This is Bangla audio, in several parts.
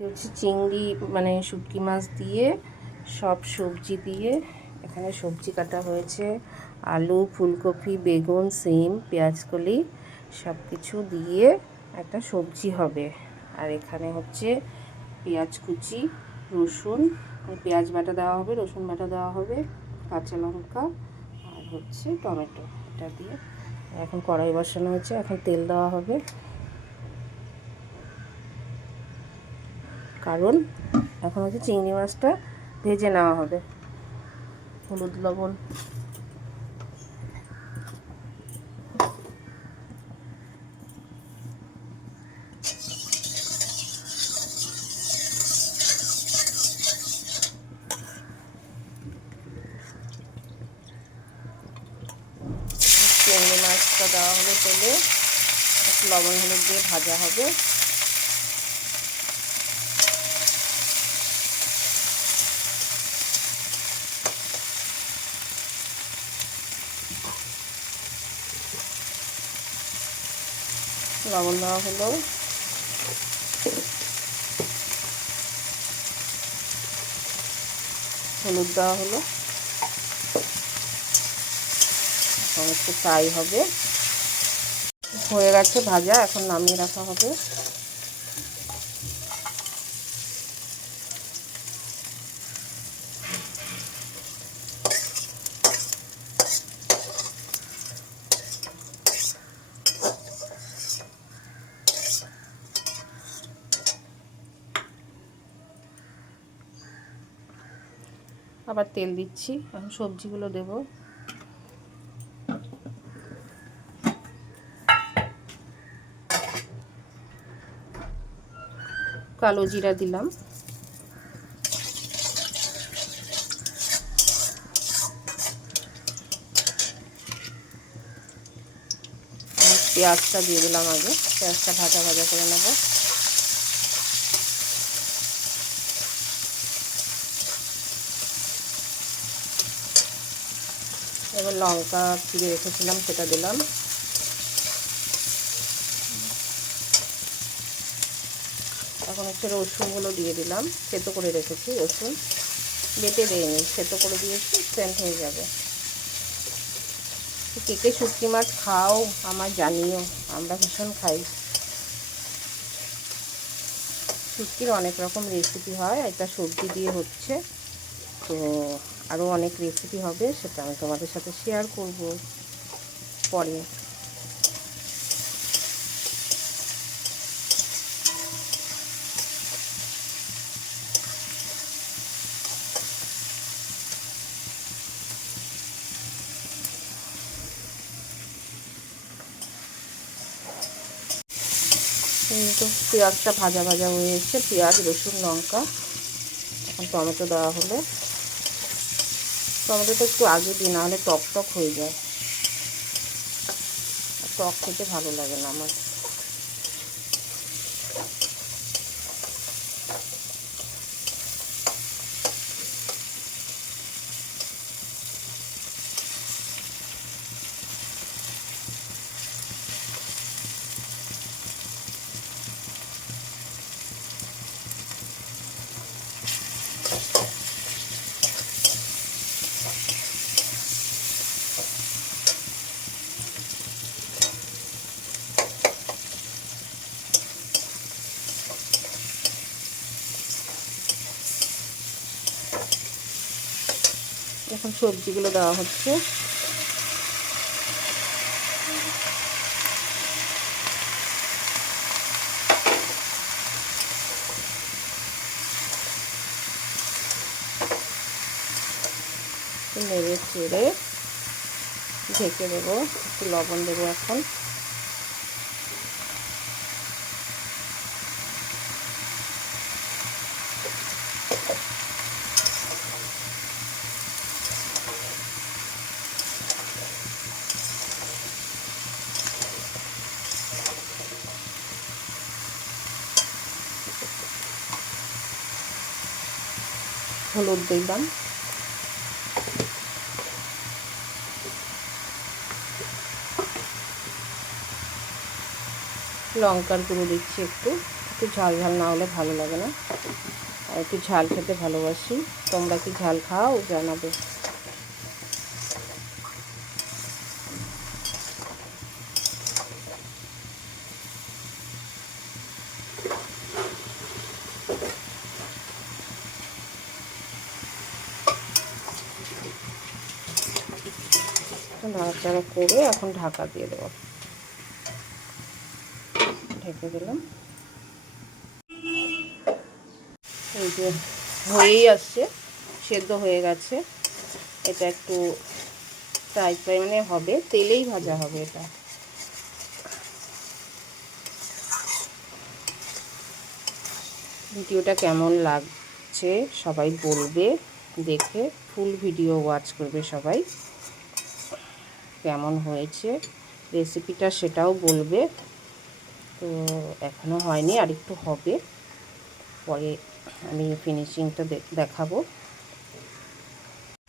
হচ্ছে চিংড়ি মানে শুটকি মাছ দিয়ে, সব সবজি দিয়ে এখানে সবজি কাটা হয়েছে। আলু, ফুলকপি, বেগুন, সিম, পেঁয়াজকলি সব কিছু দিয়ে একটা সবজি হবে। আর এখানে হচ্ছে পেঁয়াজ কুচি, রসুন পেঁয়াজ বাটা দেওয়া হবে, রসুন বাটা দেওয়া হবে, কাঁচা লঙ্কা আর হচ্ছে টমেটো। এটা দিয়ে এখন কড়াই বসানো হচ্ছে এখন তেল দেওয়া হবে। কারণ এখন হচ্ছে চিংড়ি মাছটা ভেজে নেওয়া হবে। হলুদ, লবণ। চিংড়ি মাছটা দেওয়া হলো তেলে লবণ, হলুদ দিয়ে ভাজা হবে। লবণ দেওয়া হলো। হলুদ দেওয়া হলো। একটু ফ্রাই হবে। হয়ে গেছে ভাজা, এখন নামিয়ে রাখা হবে। আবার তেল দিচ্ছি এখন সবজিগুলো দেব। কালো জিরা দিলাম। পেঁয়াজটা দিয়ে দিলাম আগে, পেঁয়াজটা ভাজা ভাজা করে নেব। এবার লঙ্কা চিড়ে রেখেছিলাম, সেটা দিলাম। এখন হচ্ছে রসুনগুলো দিয়ে দিলাম, সেতো করে রেখেছি রসুন। বেটে দিইনি, সেতো করে দিয়েছি, সেন্ট হয়ে যাবে। কে কে শুটকি মাছ খাও, আমার জানিও, আমরা ভীষণ খাই। শুটকির অনেক রকম রেসিপি হয় এটা সবজি দিয়ে হচ্ছে, তো আরও অনেক রেসিপি হবে, সেটা আমি তোমাদের সাথে শেয়ার করব পরে। কিন্তু পেঁয়াজটা ভাজা ভাজা হয়ে এসছে, পেঁয়াজ, রসুন, লঙ্কা, এখন টমেটো দেওয়া হলো। টমেটোটা একটু আগে দিই, নাহলে টক টক হয়ে যায়। টক খেতে ভালো লাগে না আমার। এখন সবজিগুলো দেওয়া হচ্ছে। নেড়ে চেড়ে ঢেকে দেবো একটু লবণ দেবো এখন। হলুদ দিলাম। লঙ্কার গুঁড়ো দিচ্ছি একটু। একটু ঝাল ঝাল না হলে ভালো লাগে না। আর একটু ঝাল খেতে ভালোবাসি। তোমরা কি ঝাল খাও জানাবে। নাড়াচাড়া করে এখন ঢাকা দিয়ে দেবো। ঢেকে দিলাম। এই যে হয়েই আসছে, সেদ্ধ হয়ে গেছে। এটা একটু ফ্রাই ফ্রাই মানে হবে, তেলেই ভাজা হবে এটা। ভিডিওটা কেমন লাগছে সবাই বলবে, দেখে ফুল ভিডিও ওয়াচ করবে সবাই। কেমন হয়েছে রেসিপিটা সেটাও বলবে। তো এখনও হয়নি, আর একটু হবে। পরে আমি ফিনিশিংটা দেখাবো।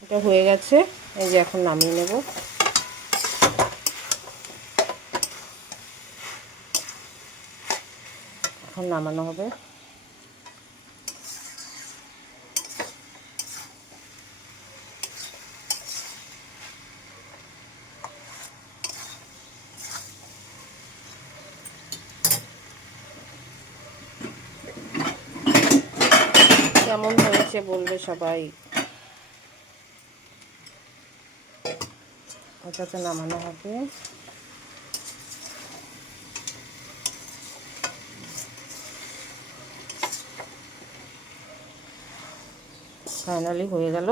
এটা হয়ে গেছে, এই যে এখন নামিয়ে নেব। এখন নামানো হবে। কেমন হয়েছে বলবে সবাই। ওটাতে নামানো হবে। ফাইনালি হয়ে গেল।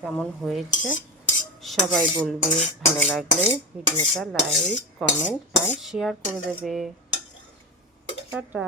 কেমন হয়েছে? সবাই বলবে ভালো লাগলে। ভিডিওটা লাইক কমেন্ট অ্যান্ড শেয়ার করে দেবে। টাটা।